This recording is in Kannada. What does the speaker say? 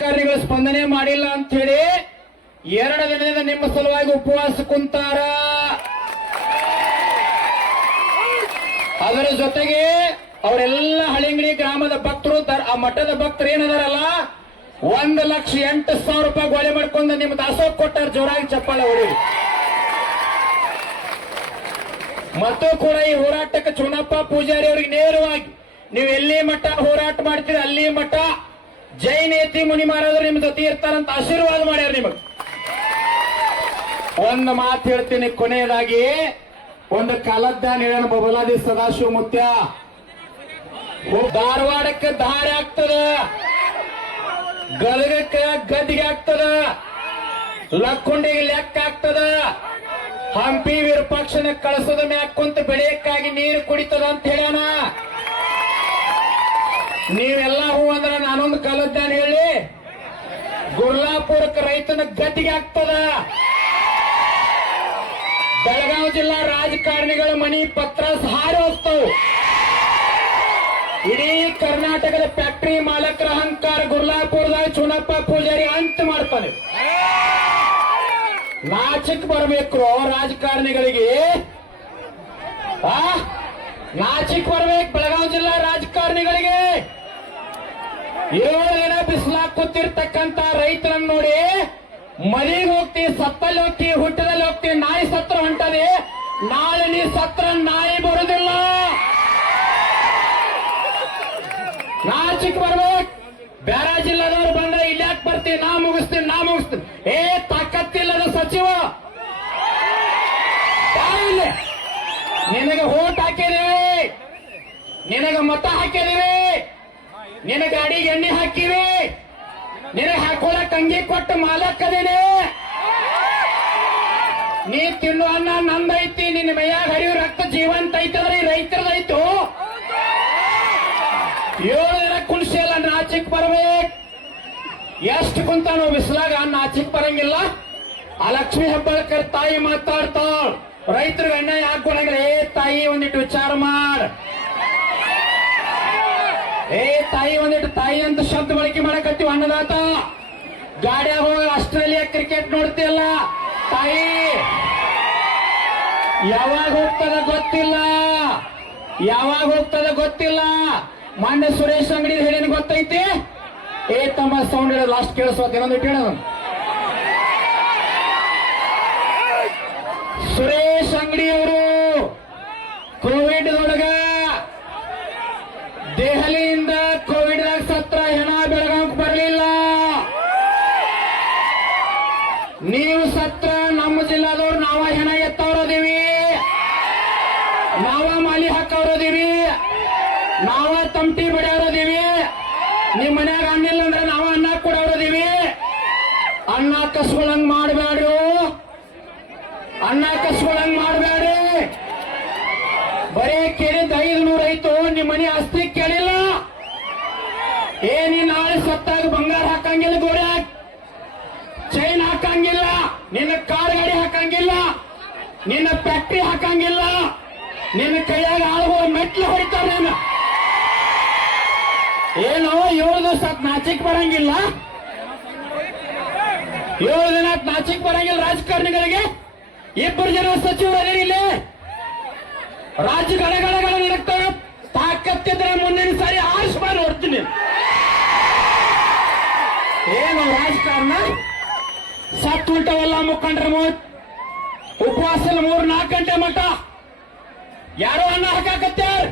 ರಾಜಕಾರಣಿಗಳು ಸ್ಪಂದನೆ ಮಾಡಿಲ್ಲ ಅಂತ ಹೇಳಿ ಎರಡು ದಿನದಿಂದ ನಿಮ್ಮ ಸಲುವಾಗಿ ಉಪವಾಸ ಕುಂತಾರ. ಅದರ ಜೊತೆಗೆ ಅವರೆಲ್ಲ ಹಳಿಂಗಡಿ ಗ್ರಾಮದ ಭಕ್ತರು ಆ ಮಠದ ಭಕ್ತರು ಏನದಾರಲ್ಲ, ಒಂದು ಲಕ್ಷ ಎಂಟು ಸಾವಿರ ರೂಪಾಯಿ ಗೋಳೆ ಮಾಡ್ಕೊಂಡು ನಿಮ್ಮ ದಾಸೋಗ್ ಕೊಟ್ಟಾರ ಜೋರಾಗಿ ಚಪ್ಪಾಳೆ ಹೊಡಿ. ಮತ್ತು ಕೂಡ ಈ ಹೋರಾಟಕ್ಕೆ ಚುನಪ್ಪ ಪೂಜಾರಿ ಅವರಿಗೆ ನೇರವಾಗಿ, ನೀವು ಎಲ್ಲಿ ಮಠ ಹೋರಾಟ ಮಾಡ್ತೀರಿ, ಅಲ್ಲಿ ಮಠ. ಜೈನೇತಿ ಮುನಿ ಮಹಾರಾಜರು ನಿಮ್ ಜೊತೆ ಇರ್ತಾರಂತ ಆಶೀರ್ವಾದ ಮಾಡ್ಯಾರ ನಿಮಗ್. ಒಂದ್ ಮಾತು ಹೇಳ್ತೀನಿ ಕೊನೆಯದಾಗಿ, ಒಂದು ಕಾಲದ್ದಾನ ಹೇಳ ಬಬಲಾದಿ ಸದಾಶಿವ ಮುತ್ಯ ಧಾರವಾಡಕ್ಕೆ ದಾರಿ ಆಗ್ತದ, ಗದಗಕ್ಕೆ ಗದ್ದಿಗೆ ಆಗ್ತದ, ಲಕ್ಕುಂಡಿಗೆ ಲೆಕ್ಕ ಆಗ್ತದ, ಹಂಪಿ ವಿರೂಪಾಕ್ಷನ ಕಳಸದ ಮ್ಯಾಕ್ ಕುಂತ ಬೆಳೆಯಕ್ಕಾಗಿ ನೀರು ಕುಡಿತದ ಅಂತ ಹೇಳೋಣ. ನೀವೆಲ್ಲ ಹೂ ಅಂದ್ರ ನಾನೊಂದು ಕಾಲದ್ದಾನ ಹೇಳಿ ಗುರ್ಲಾಪುರಕ್ಕೆ ರೈತನ ಗದ್ದಿಗೆ ಆಗ್ತದ? ಬೆಳಗಾವಿ ಜಿಲ್ಲಾ ರಾಜಕಾರಣಿಗಳ ಮನಿ ಪತ್ರ ಹಾರಿ ಇಡೀ ಕರ್ನಾಟಕದ ಫ್ಯಾಕ್ಟರಿ ಮಾಲಕರ ಅಹಂಕಾರ ಗುರ್ಲಾಪುರದಾಗ ಚುನಪ್ಪ ಪೂಜಾರಿ ಅಂತ ಮಾಡ್ತಾನೆ. ನಾಚಕ್ ಬರ್ಬೇಕು ರಾಜಕಾರಣಿಗಳಿಗೆ. ನಾಚಿಕ್ ಬರ್ಬೇಕು ಬೆಳಗಾವಿ ಜಿಲ್ಲಾ ರಾಜಕಾರಣಿಗಳಿಗೆ. ಏಳು ಬಿಸಿಲಾಗ್ ಕೂತಿರ್ತಕ್ಕಂತ ರೈತರನ್ನ ನೋಡಿ, ಮನೆಗೆ ಹೋಗ್ತಿ, ಸತ್ತಲ್ಲಿ ಹೋಗ್ತಿ, ಹುಟ್ಟದಲ್ಲಿ ಹೋಗ್ತಿ, ನಾಯಿ ಸತ್ರ ಹೊಂಟದೆ, ನಾಳೆ ನೀ ಸತ್ರ ನಾಯಿ ಬರುದಿಲ್ಲ. ನಾಚಿಕ್ ಬರ್ಬೇಕು. ಬೇರೆ ಜಿಲ್ಲಾದವ್ರು ಬಂದ್ರೆ ಇಲ್ಲಿ ಯಾಕೆ ನಾ ಮುಗಿಸ್ತೀನಿ ನಾ ಮುಗಿಸ್ತೀನಿ. ಏ, ತಾಕತ್ತಿಲ್ಲದ ಸಚಿವ. ನಿನಗೆ ಓಟ್ ಹಾಕಿದೀವಿ ನಿನಗೆ ಮತ ಹಾಕಿದೀವಿ ನಿನ್ನ ಗಾಡಿಗೆ ಎಣ್ಣೆ ಹಾಕಿವಿ. ನಿನಗೆ ಹಾಕೊಳಕ್ ತಂಗಿ ಕೊಟ್ಟು ಮಾಲಕ್ಕದೇನೆ. ನೀ ತಿನ್ನು ಅನ್ನ ನಂದೈತಿ ನಿನ್ನ ಮೈಯಾಗ ಹರಿಯೋ ರಕ್ತ ಜೀವಂತ ಐತಂದ್ರೆ ಈ ರೈತರದೈತು ಏಳು ದಿನ ಕುಣಿಸಿ ಅಲ್ಲ ನಾಚಿಕ್ ಬರ್ಬೇಕು. ಎಷ್ಟು ಕುಂತಾನೋ ಬಿಸಿಲಾಗ ಆಚಿಕ್ ಬರಂಗಿಲ್ಲ. ಆ ಲಕ್ಷ್ಮಿ ಹೆಬ್ಬಾಳ್ಕರ್ ತಾಯಿ ಮಾತಾಡ್ತಾಳ. ರೈತರಿಗೆ ಎಣ್ಣೆ ಹಾಕೊಳಂಗಿಲ್ಲ ಏ ತಾಯಿ, ಒಂದಿಟ್ಟು ವಿಚಾರ ಮಾಡ ಏ ತಾಯಿ ಒಂದಿಟ್ಟು ತಾಯಿ ಅಂತ ಶಬ್ದ ಬಳಕೆ ಮಾಡಕತ್ತೀವಿ ಅನ್ನದಾತ ಗಾಡಿಯಾಗ ಹೋಗಿ ಆಸ್ಟ್ರೇಲಿಯಾ ಕ್ರಿಕೆಟ್ ನೋಡ್ತಿಯಲ್ಲ? ತಾಯಿ, ಯಾವಾಗ ಹೋಗ್ತದ ಗೊತ್ತಿಲ್ಲ. ಯಾವಾಗ ಹೋಗ್ತದ ಗೊತ್ತಿಲ್ಲ. ಮಾನ್ಯ ಸುರೇಶ್ ಅಂಗಡಿ ಹೇಳಿನ ಗೊತ್ತೈತಿ? ಏ ತಮ್ಮ ಸೌಂಡ್ ಹೇಳೋದು ಲಾಸ್ಟ್ ಕೇಳಿಸೋದು ಇನ್ನೊಂದು ಕೇಳೋದು ಸುರೇಶ್ ನೀವು ಸತ್ರ ನಮ್ಮ ಜಿಲ್ಲಾದವ್ರು ನಾವ ಹೆಣ ಎತ್ತವ್ರದೀವಿ. ನಾವ ಮಾಲಿ ಹಾಕವ್ರದೀವಿ. ನಾವ ತಮಟಿ ಬಡಿಯೋರದೀವಿ ನಿಮ್ ಮನ್ಯಾಗ ಅನ್ನಿಲ್ಲ ಅಂದ್ರೆ ನಾವ ಅನ್ನ ಕೊಡೋರದೀವಿ ಅನ್ನ ಕಸ್ಕೊಳಂಗ್ ಮಾಡಬೇಡ್ರು ಅನ್ನ ಕಸ್ಕೊಳಂಗ್ ಮಾಡಬೇಡ್ರಿ ಬರೀ ಕೇಳಿದ ಐದು ನೂರ ಐತು, ನಿಮ್ ಮನೆ ಅಸ್ತಿ ಕೇಳಿಲ್ಲ? ಏ ನೀ ನಾಳೆ ಸತ್ತಾಗ ಬಂಗಾರ ಹಾಕಂಗಿಲ್ಲ ಗೋಡೆ ಚೈನ್ ಹಾಕಂಗಿಲ್ಲ ನಿನ್ನ ಕಾರ್ ಗಾಡಿ ಹಾಕಂಗಿಲ್ಲ ನಿನ್ನ ಫ್ಯಾಕ್ಟ್ರಿ ಹಾಕಂಗಿಲ್ಲ. ನಿನ್ನ ಕೈಯಾಗ ಆಳುಗಳು ಮೆಟ್ಲು ಹೊಡಿತಾರ ನಾನು. ಏನು ಏಳು ದಿವಸ ನಾಚಿಕ್ ಬರಂಗಿಲ್ಲ. ಏಳು ದಿನ ನಾಚಿಕ್ ಬರಂಗಿಲ್ಲ ರಾಜಕಾರಣಿಗಳಿಗೆ. ಇಬ್ಬರು ಜನ ಸಚಿವರು ಅದೇರಿ ಇಲ್ಲಿ ರಾಜ್ಯ ಗಣಗಳ ತಾಕತ್ತಿದ್ರೆ ಮುಂದಿನ ಸಾರಿ ಆಯುಷ್ಮಾನ್ ನೋಡ್ತೀನಿ. ಏನು ರಾಜಕಾರಣ? ಸತ್ತು ಉಲ್ಟವಲ್ಲ ಮುಖಂಡ್ರ ಉಪವಾಸ ಮೂರ್ ನಾಲ್ಕು ಗಂಟೆ ಮಟ್ಟ ಯಾರೋ ಅನ್ನ ಹಾಕಾಕತ್ಯಾರ?